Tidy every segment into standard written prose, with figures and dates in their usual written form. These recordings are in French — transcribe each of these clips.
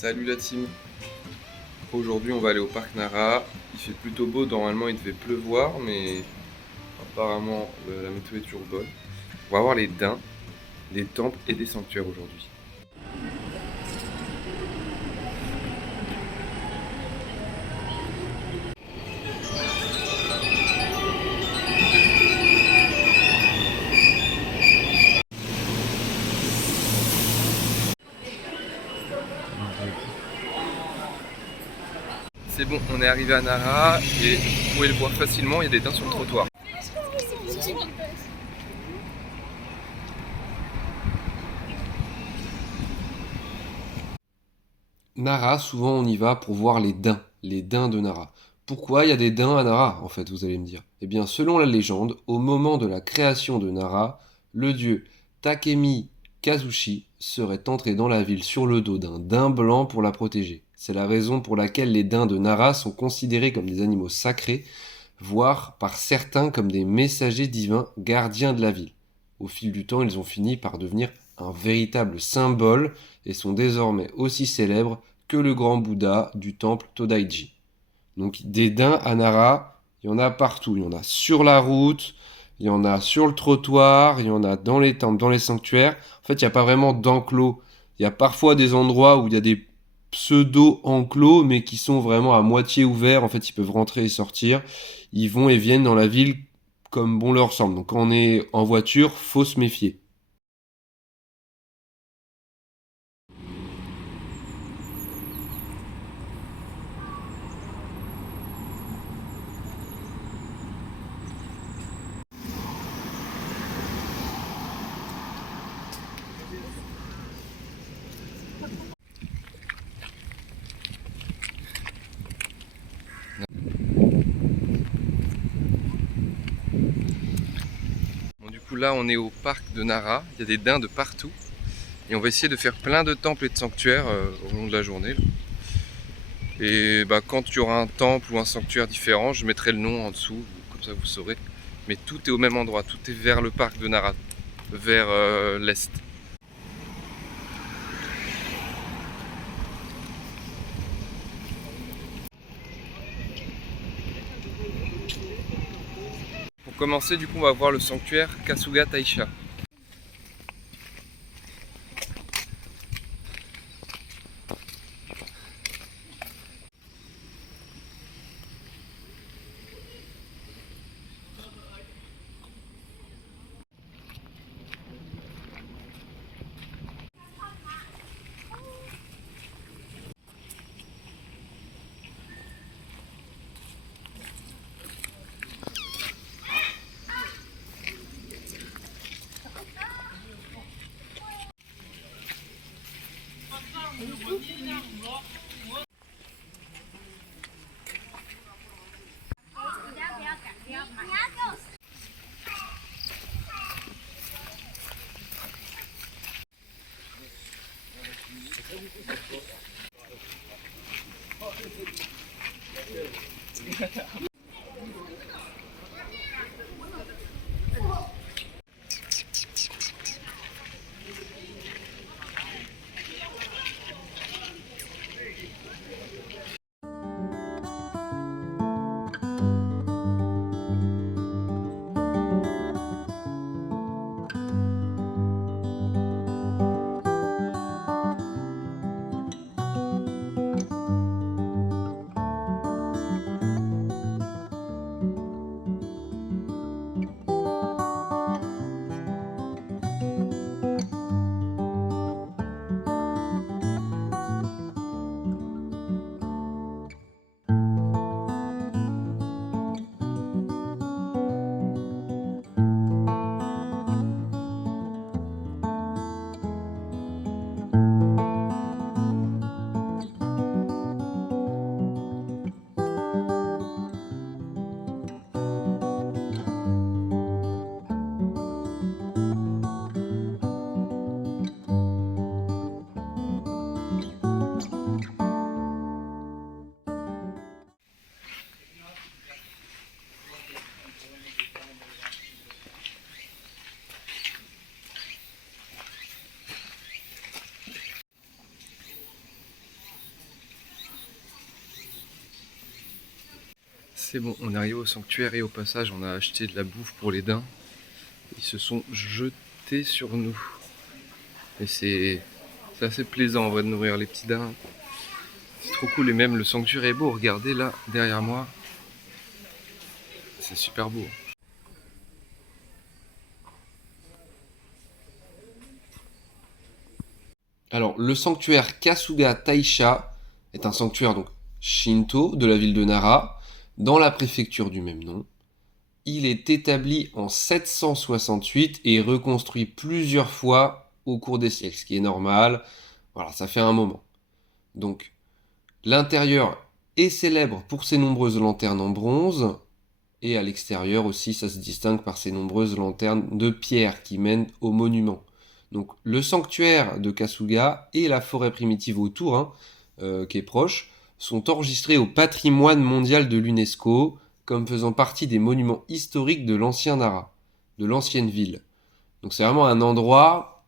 Salut la team. Aujourd'hui on va aller au parc Nara. Il fait plutôt beau, normalement il devait pleuvoir, mais apparemment la météo est toujours bonne. On va voir les daims, des temples et des sanctuaires aujourd'hui. C'est bon, on est arrivé à Nara et vous pouvez le voir facilement, il y a des daims sur le trottoir. Nara, souvent on y va pour voir les daims de Nara. Pourquoi il y a des daims à Nara, en fait, vous allez me dire? Eh bien, selon la légende, au moment de la création de Nara, le dieu Takemi Kazushi serait entré dans la ville sur le dos d'un daim blanc pour la protéger. C'est la raison pour laquelle les daims de Nara sont considérés comme des animaux sacrés, voire par certains comme des messagers divins gardiens de la ville. Au fil du temps, ils ont fini par devenir un véritable symbole et sont désormais aussi célèbres que le grand Bouddha du temple Todaiji. Donc des daims à Nara, il y en a partout. Il y en a sur la route, il y en a sur le trottoir, il y en a dans les temples, dans les sanctuaires. En fait, il n'y a pas vraiment d'enclos. Il y a parfois des endroits où il y a des pseudo-enclos, mais qui sont vraiment à moitié ouverts. En fait, ils peuvent rentrer et sortir. Ils vont et viennent dans la ville comme bon leur semble. Donc quand on est en voiture, faut se méfier. Bon, du coup, là, on est au parc de Nara. Il y a des daims de partout. Et on va essayer de faire plein de temples et de sanctuaires au long de la journée. Et bah, quand il y aura un temple ou un sanctuaire différent, je mettrai le nom en dessous, comme ça vous saurez. Mais tout est au même endroit, tout est vers le parc de Nara, vers l'est. Pour commencer, du coup, on va voir le sanctuaire Kasuga Taisha. C'est bon, on est arrivé au sanctuaire et au passage, on a acheté de la bouffe pour les daims. Ils se sont jetés sur nous. Et c'est assez plaisant en vrai de nourrir les petits daims. C'est trop cool et même le sanctuaire est beau. Regardez là, derrière moi. C'est super beau. Alors, le sanctuaire Kasuga Taisha est un sanctuaire donc Shinto de la ville de Nara, dans la préfecture du même nom. Il est établi en 768 et reconstruit plusieurs fois au cours des siècles, ce qui est normal. Voilà, ça fait un moment. Donc, l'intérieur est célèbre pour ses nombreuses lanternes en bronze, et à l'extérieur aussi, ça se distingue par ses nombreuses lanternes de pierre qui mènent au monument. Donc, le sanctuaire de Kasuga et la forêt primitive autour, qui est proche, sont enregistrés au patrimoine mondial de l'UNESCO comme faisant partie des monuments historiques de l'ancien Nara, de l'ancienne ville. Donc c'est vraiment un endroit,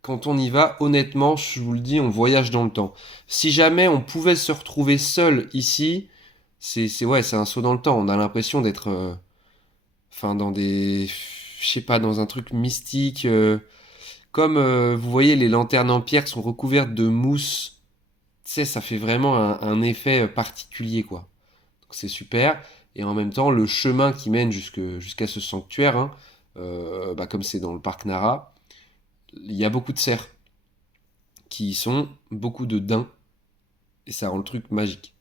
quand on y va, honnêtement, je vous le dis, on voyage dans le temps. Si jamais on pouvait se retrouver seul ici, c'est un saut dans le temps. On a l'impression d'être, dans des, je sais pas, dans un truc mystique. Comme vous voyez, les lanternes en pierre sont recouvertes de mousse. Tu sais, ça fait vraiment un effet particulier, quoi. Donc c'est super. Et en même temps, le chemin qui mène jusqu'à ce sanctuaire, comme c'est dans le parc Nara, il y a beaucoup de cerfs qui y sont, beaucoup de daims, et ça rend le truc magique.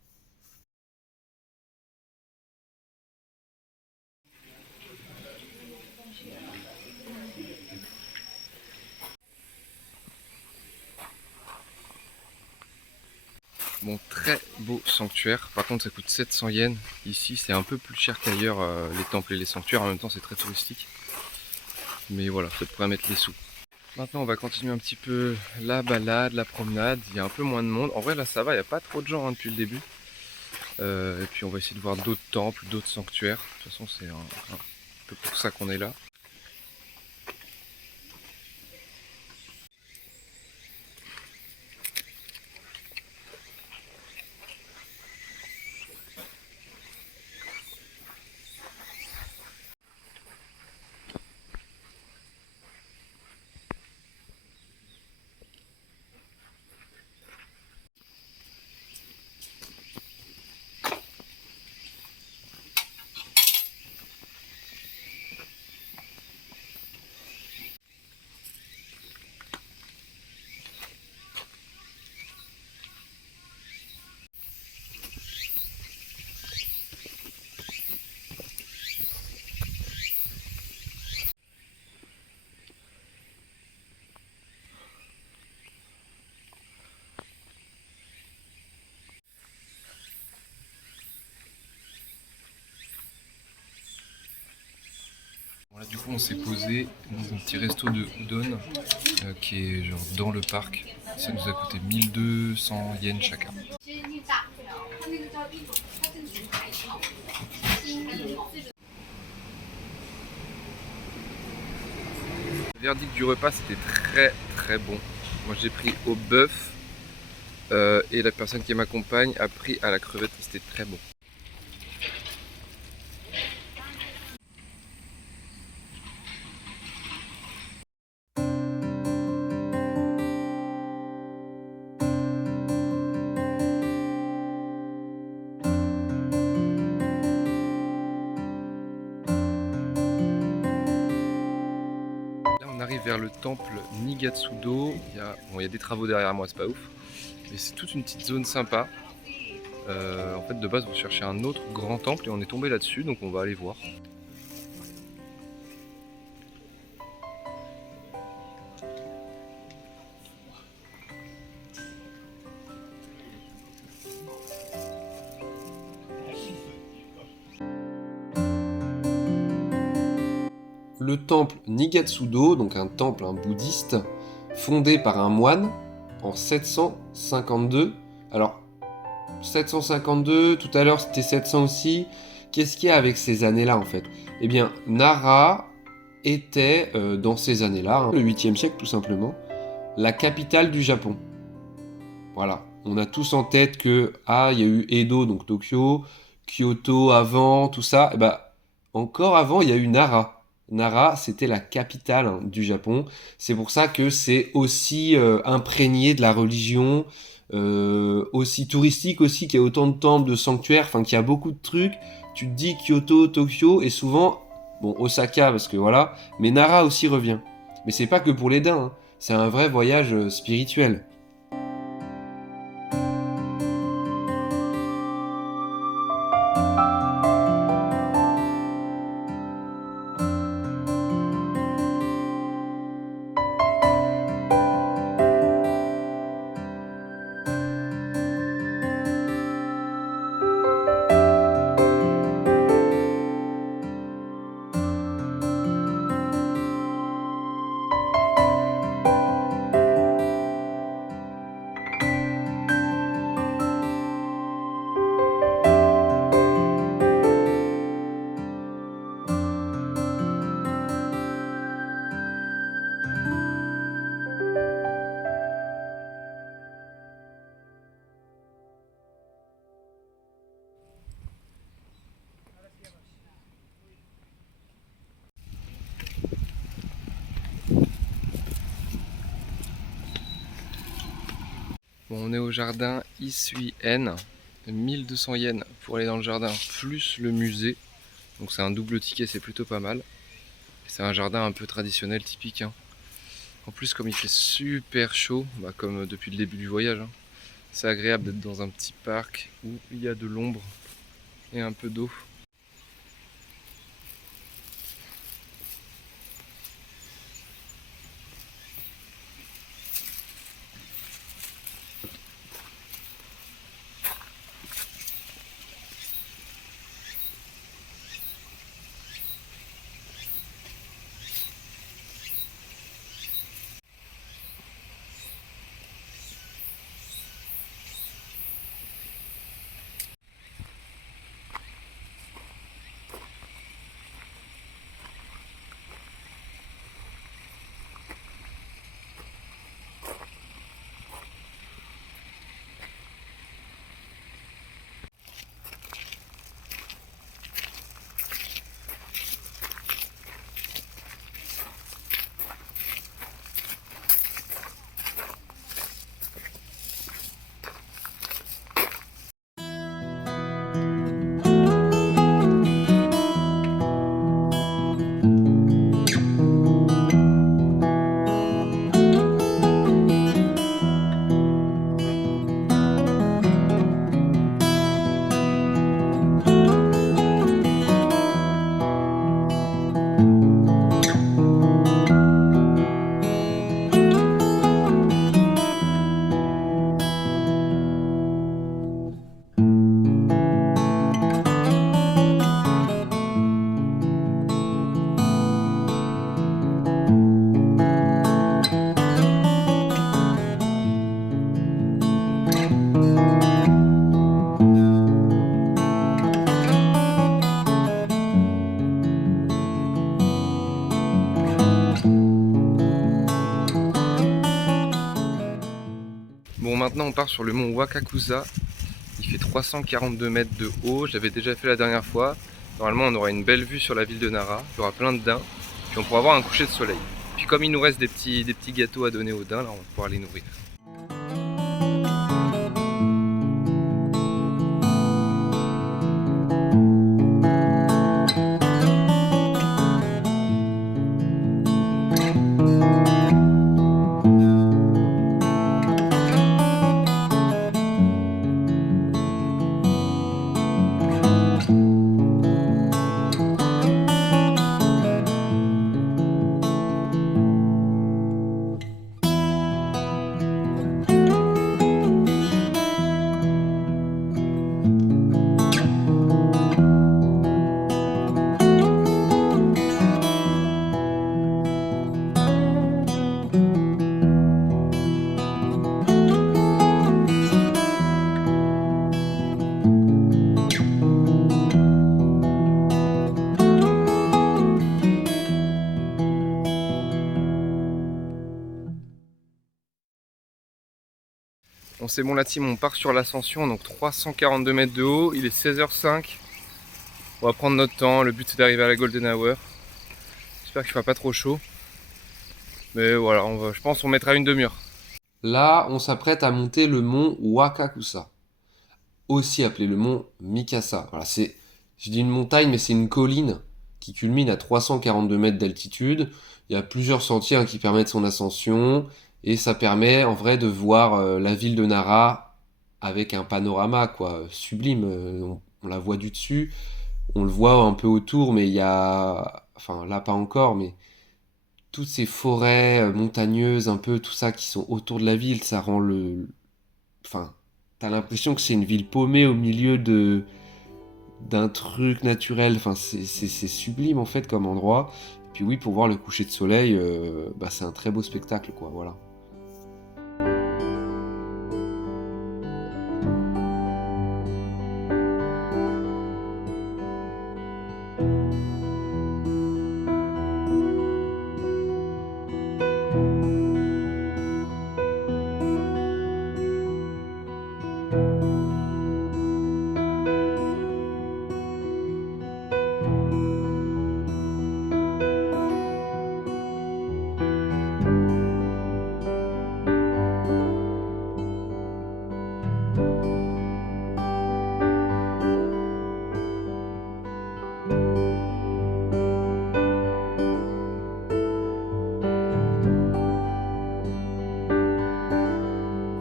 Bon, très beau sanctuaire. Par contre, ça coûte 700 yens. Ici, c'est un peu plus cher qu'ailleurs, les temples et les sanctuaires. En même temps, c'est très touristique. Mais voilà, peut-être pour mettre les sous. Maintenant, on va continuer un petit peu la balade, la promenade. Il y a un peu moins de monde. En vrai, là, ça va. Il n'y a pas trop de gens depuis le début. Et puis, on va essayer de voir d'autres temples, d'autres sanctuaires. De toute façon, c'est un peu pour ça qu'on est là. Voilà, du coup, on s'est posé dans un petit resto de udon qui est genre dans le parc. Ça nous a coûté 1200 yens chacun. Le verdict du repas, c'était très très bon. Moi, j'ai pris au bœuf et la personne qui m'accompagne a pris à la crevette. C'était très bon. Là, on arrive vers le temple Nigatsudo. Il y a des travaux derrière moi, c'est pas ouf. Mais c'est toute une petite zone sympa. En fait, de base, vous cherchez un autre grand temple et on est tombé là-dessus, donc on va aller voir. Le temple Nigatsudo, donc un temple bouddhiste, fondé par un moine en 752. Alors, 752, tout à l'heure c'était 700 aussi. Qu'est-ce qu'il y a avec ces années-là en fait? Eh bien, Nara était, dans ces années-là, le 8e siècle tout simplement, la capitale du Japon. Voilà, on a tous en tête que, il y a eu Edo, donc Tokyo, Kyoto avant, tout ça, et bah, encore avant, il y a eu Nara. Nara, c'était la capitale hein, du Japon. C'est pour ça que c'est aussi imprégné de la religion, aussi touristique aussi, qu'il y a autant de temples, de sanctuaires, enfin qu'il y a beaucoup de trucs. Tu te dis Kyoto, Tokyo, et souvent, bon, Osaka, parce que voilà, mais Nara aussi revient. Mais c'est pas que pour les daims, hein. C'est un vrai voyage spirituel. Bon, on est au jardin Isui-en, 1200 yens pour aller dans le jardin, plus le musée. Donc c'est un double ticket, c'est plutôt pas mal. C'est un jardin un peu traditionnel, typique, hein. En plus, comme il fait super chaud, bah, comme depuis le début du voyage, hein, c'est agréable d'être dans un petit parc où il y a de l'ombre et un peu d'eau. Bon, maintenant on part sur le mont Wakakusa. Il fait 342 mètres de haut, je l'avais déjà fait la dernière fois. Normalement on aura une belle vue sur la ville de Nara, il y aura plein de daims, puis on pourra avoir un coucher de soleil. Puis comme il nous reste des petits gâteaux à donner aux daims, là on va pouvoir les nourrir. Bon, c'est bon la team, on part sur l'ascension, donc 342 mètres de haut, il est 16h05. On va prendre notre temps, le but c'est d'arriver à la Golden Hour. J'espère qu'il ne fera pas trop chaud. Mais voilà, je pense qu'on mettra une demi-heure. Là, on s'apprête à monter le mont Wakakusa, aussi appelé le mont Mikasa. Voilà, je dis une montagne, mais c'est une colline qui culmine à 342 mètres d'altitude. Il y a plusieurs sentiers qui permettent son ascension, et ça permet en vrai de voir la ville de Nara avec un panorama sublime. On la voit du dessus, on le voit un peu autour, mais il y a, enfin là pas encore, mais toutes ces forêts montagneuses, un peu tout ça qui sont autour de la ville, ça rend enfin, t'as l'impression que c'est une ville paumée au milieu d'un truc naturel. Enfin, c'est sublime en fait comme endroit. Et puis oui, pour voir le coucher de soleil, c'est un très beau spectacle, quoi. Voilà.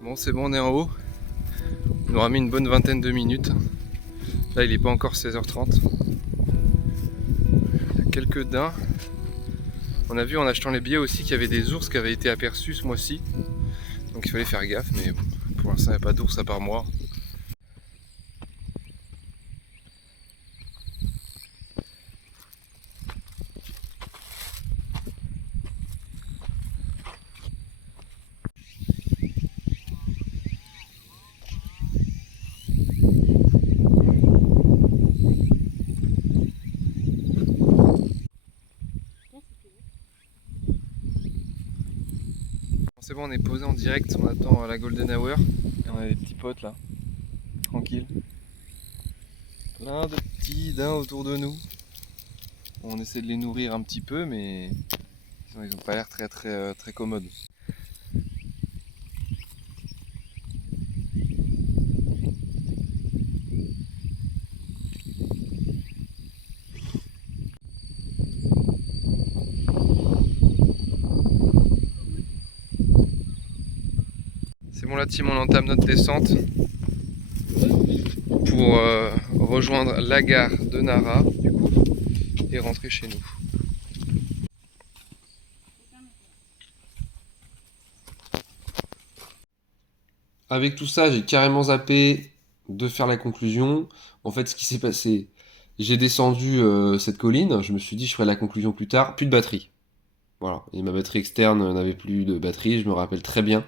Bon, c'est bon, on est en haut. On aura mis une bonne vingtaine de minutes. Là, il n'est pas encore 16h30. Il y a quelques daims. On a vu en achetant les billets aussi qu'il y avait des ours qui avaient été aperçus ce mois-ci. Donc il fallait faire gaffe, mais bon, pour l'instant, il n'y a pas d'ours à part moi. C'est bon, on est posé en direct, on attend la Golden Hour. Et on a des petits potes là, tranquille. Plein de petits daims autour de nous. On essaie de les nourrir un petit peu, mais ils n'ont pas l'air très commodes. C'est bon la team, on entame notre descente pour rejoindre la gare de Nara du coup, et rentrer chez nous. Avec tout ça, j'ai carrément zappé de faire la conclusion. En fait, ce qui s'est passé, j'ai descendu cette colline, je me suis dit je ferai la conclusion plus tard, plus de batterie. Voilà, et ma batterie externe n'avait plus de batterie, je me rappelle très bien.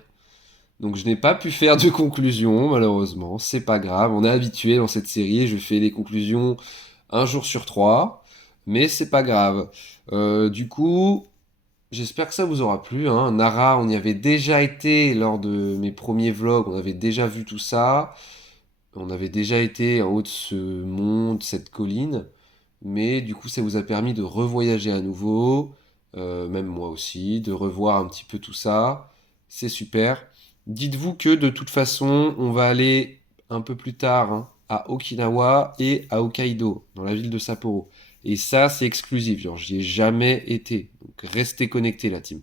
Donc je n'ai pas pu faire de conclusion, malheureusement, c'est pas grave, on est habitué dans cette série, je fais des conclusions un jour sur trois, mais c'est pas grave. Du coup, j'espère que ça vous aura plu, hein. Nara, on y avait déjà été lors de mes premiers vlogs, on avait déjà vu tout ça, on avait déjà été en haut de ce mont, de cette colline, mais du coup ça vous a permis de revoyager à nouveau, même moi aussi, de revoir un petit peu tout ça, c'est super. Dites-vous que de toute façon, on va aller un peu plus tard à Okinawa et à Hokkaido, dans la ville de Sapporo. Et ça, c'est exclusif, genre j'y ai jamais été. Donc restez connectés la team.